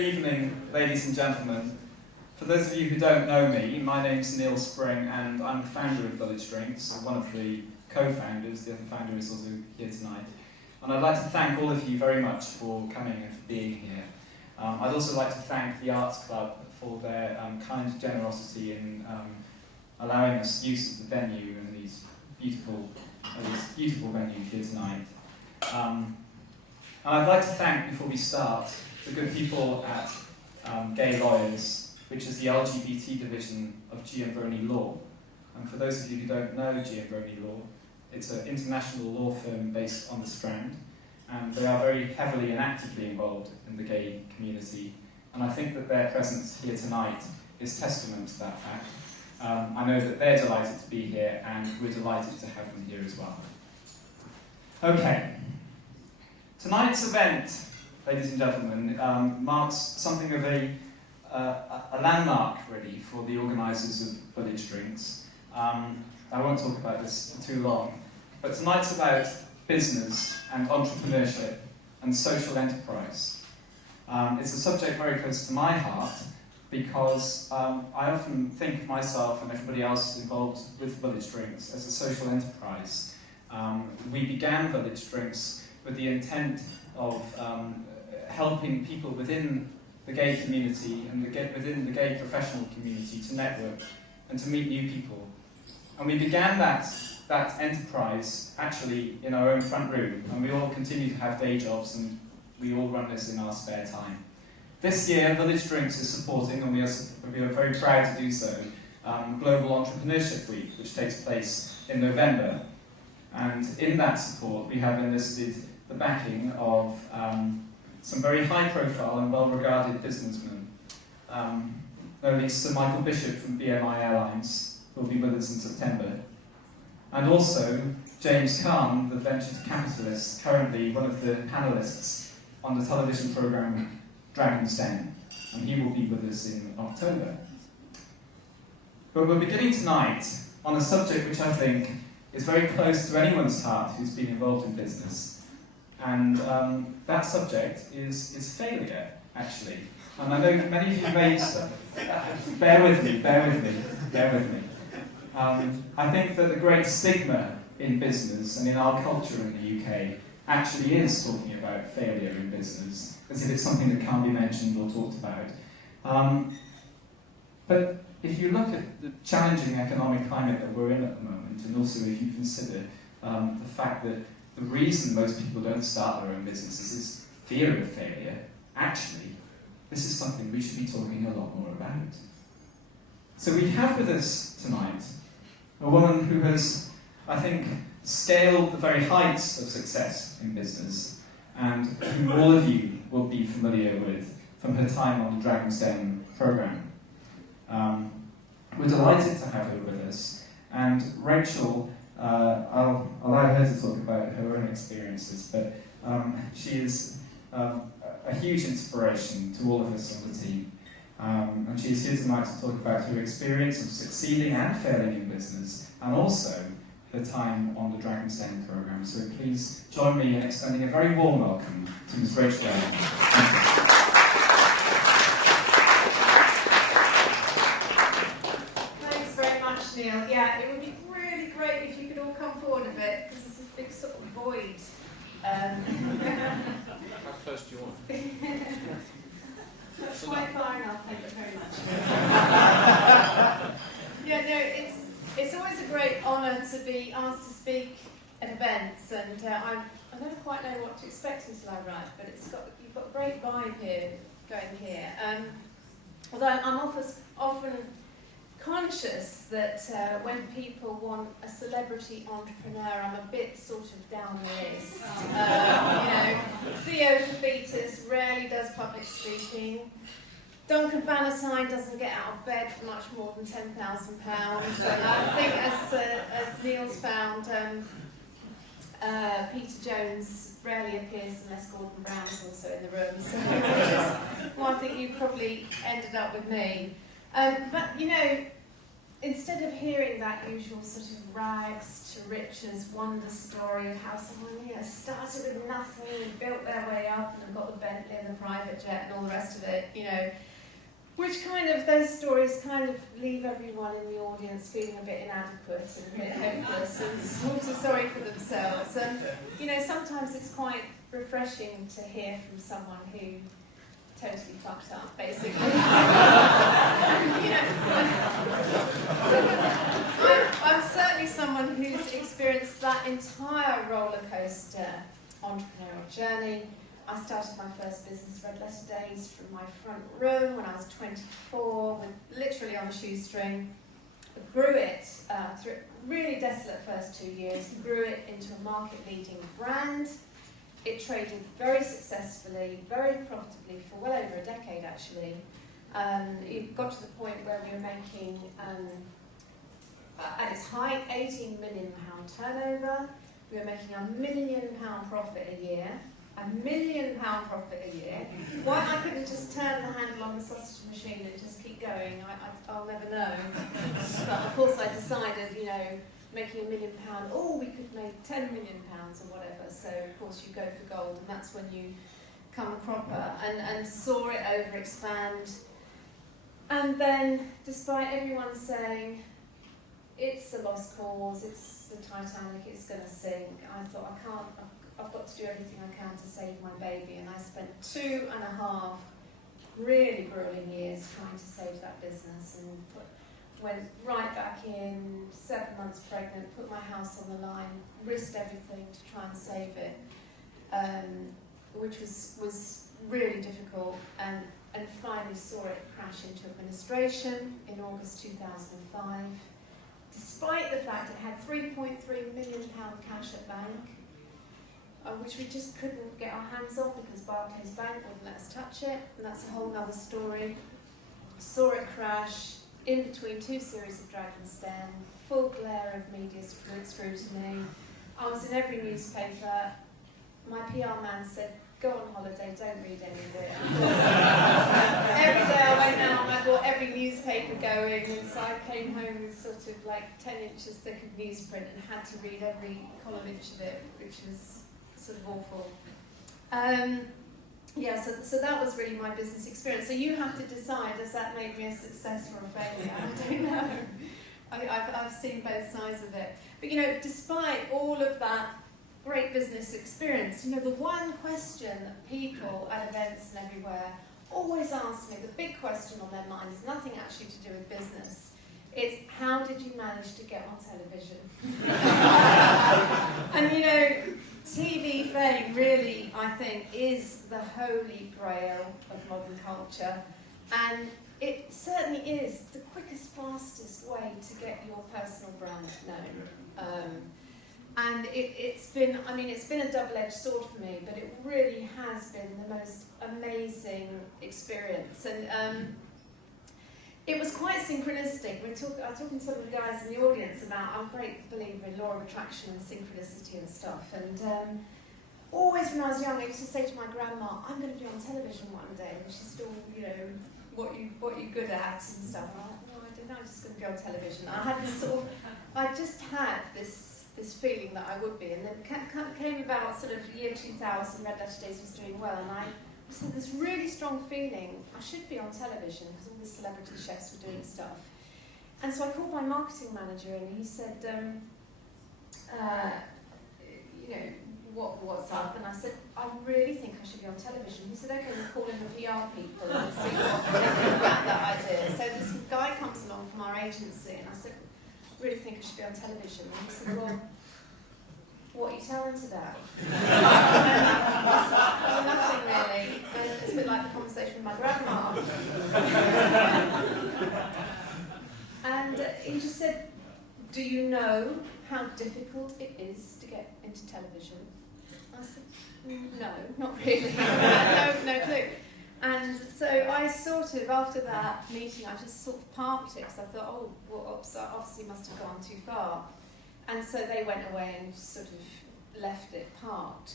Good evening, ladies and gentlemen. For those of you who don't know me, my name's Neil Spring and I'm the founder of Village Drinks, one of the co-founders. The other founder is also here tonight. And I'd like to thank all of you very much for coming and for being here. I'd also like to thank the Arts Club for their kind generosity in allowing us use of the venue and this beautiful venue here tonight. And I'd like to thank, before we start, the good people at Gay Lawyers, which is the LGBT division of Giambroni Law. And for those of you who don't know Giambroni Law, it's an international law firm based on the Strand, and they are very heavily and actively involved in the gay community. And I think that their presence here tonight is testament to that fact. I know that they're delighted to be here, and we're delighted to have them here as well. Okay. Tonight's event, ladies and gentlemen, marks something of a landmark, really, for the organisers of Village Drinks. I won't talk about this for too long, but tonight's about business and entrepreneurship and social enterprise. It's a subject very close to my heart because I often think of myself and everybody else involved with Village Drinks as a social enterprise. We began Village Drinks with the intent of helping people within the gay community and within the gay professional community to network and to meet new people. And we began that enterprise actually in our own front room, and we all continue to have day jobs and we all run this in our spare time. This year, Village Drinks is supporting, and we are very proud to do so, Global Entrepreneurship Week, which takes place in November. And in that support, we have enlisted the backing of some very high-profile and well-regarded businessmen. No least Sir Michael Bishop from BMI Airlines will be with us in September. And also James Kahn, the venture capitalist, currently one of the panelists on the television programme Dragon's Den, and he will be with us in October. But we're beginning tonight on a subject which I think is very close to anyone's heart who's been involved in business. And that subject is failure, actually. And I know many of you may... bear with me. I think that the great stigma in business and in our culture in the UK actually is talking about failure in business, as if it's something that can't be mentioned or talked about. But if you look at the challenging economic climate that we're in at the moment, and also if you consider the fact that the reason most people don't start their own businesses is fear of failure, actually, this is something we should be talking a lot more about. So we have with us tonight a woman who has, I think, scaled the very heights of success in business, and whom all of you will be familiar with from her time on the Dragon's Den programme. We're delighted to have her with us, and Rachel, I'll allow her to talk about her own experiences, but she is a huge inspiration to all of us on the team. And she's here tonight to talk about her experience of succeeding and failing in business, and also her time on the Dragon's Den programme. So please join me in extending a very warm welcome to Ms. Rachel Elnaugh. Thanks very much, Neil. Yeah, it would be really great if you could all come forward a bit, because there's a big sort of void. How close do you want? That's quite far enough, thank you very much. Yeah, no, it's always a great honour to be asked to speak at events, and I never quite know what to expect until I arrive, but you've got a great vibe here, going here. Although I'm often conscious that when people want a celebrity entrepreneur, I'm a bit sort of down the list. Theo Kafitas rarely does public speaking. Duncan Bannatyne doesn't get out of bed for much more than £10,000. And I think, as Neil's found, Peter Jones rarely appears unless Gordon Brown's also in the room. So I think you probably ended up with me. But instead of hearing that usual sort of rags to riches wonder story of how someone started with nothing and built their way up and got the Bentley and the private jet and all the rest of it, which those stories kind of leave everyone in the audience feeling a bit inadequate and a bit hopeless and sort of sorry for themselves. And, sometimes it's quite refreshing to hear from someone who totally fucked up, basically. I'm certainly someone who's experienced that entire roller coaster entrepreneurial journey. I started my first business, Red Letter Days, from my front room when I was 24, literally on a shoestring. Grew it through really desolate first 2 years, grew it into a market-leading brand. It traded very successfully, very profitably for well over a decade actually. It got to the point where we were making, at its height, £18 million turnover. We were making £1 million profit a year. £1 million profit a year. Why I couldn't just turn the handle on the sausage machine and just keep going, I'll never know. But of course I decided, making £1 million, we could make £10 million or whatever. So of course you go for gold, and that's when you come proper, and saw it over expand. And then, despite everyone saying it's a lost cause, it's the Titanic, it's going to sink, I thought I've got to do everything I can to save my baby, and I spent 2.5 really grueling years trying to save that business, and went right back in, 7 months pregnant, put my house on the line, risked everything to try and save it, which was really difficult, and finally saw it crash into administration in August 2005. Despite the fact it had £3.3 million cash at bank, which we just couldn't get our hands on because Barclays Bank wouldn't let us touch it, and that's a whole other story. Saw it crash in between 2 series of Dragon's Den, full glare of media scrutiny. I was in every newspaper. My PR man said, go on holiday, don't read any of it. Every day I went out and I bought every newspaper going, and so I came home with sort of like 10 inches thick of newsprint and had to read every column inch of it, which was sort of awful. So that was really my business experience. So you have to decide, does that make me a success or a failure? I don't know. I've seen both sides of it. But despite all of that great business experience, the one question that people at events and everywhere always ask me, the big question on their mind, is nothing actually to do with business. It's, how did you manage to get on television? And TV fame really, I think, is the holy grail of modern culture, and it certainly is the quickest, fastest way to get your personal brand known. And it's been a double-edged sword for me, but it really has been the most amazing experience. And it was quite synchronistic. I was talking to some of the guys in the audience about, I'm a great believer in law of attraction and synchronicity and stuff. And always when I was young, I used to say to my grandma, I'm going to be on television one day. And she's still, what you're good at and stuff. And I'm like, no, I don't know, I'm just going to be on television. I just had this feeling that I would be. And then came about sort of year 2000, Red Letter Days was doing well, and I just had this really strong feeling I should be on television because all the celebrity chefs were doing stuff. And so I called my marketing manager and he said, what's up? And I said, I really think I should be on television. He said, okay, we'll call in the PR people and see what they think about that idea. So this guy comes along from our agency and I said, I really think I should be on television. And he said, well, what are you talented at? Well, nothing really. And it's a bit like the conversation with my grandma. And he just said, do you know how difficult it is to get into television? I said, no, not really. no clue. And so I sort of, after that meeting, I just sort of parked it because I thought, oh, well, obviously must have gone too far. And so they went away and sort of left it parked.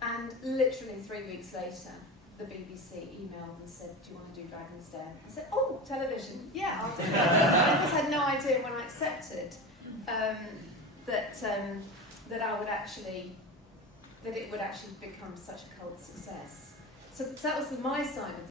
And literally 3 weeks later, the BBC emailed and said, do you want to do Dragon's Den? I said, oh, television, yeah, I'll do that. I just had no idea expected that I would actually, that it would actually become such a cult success. So that was my side of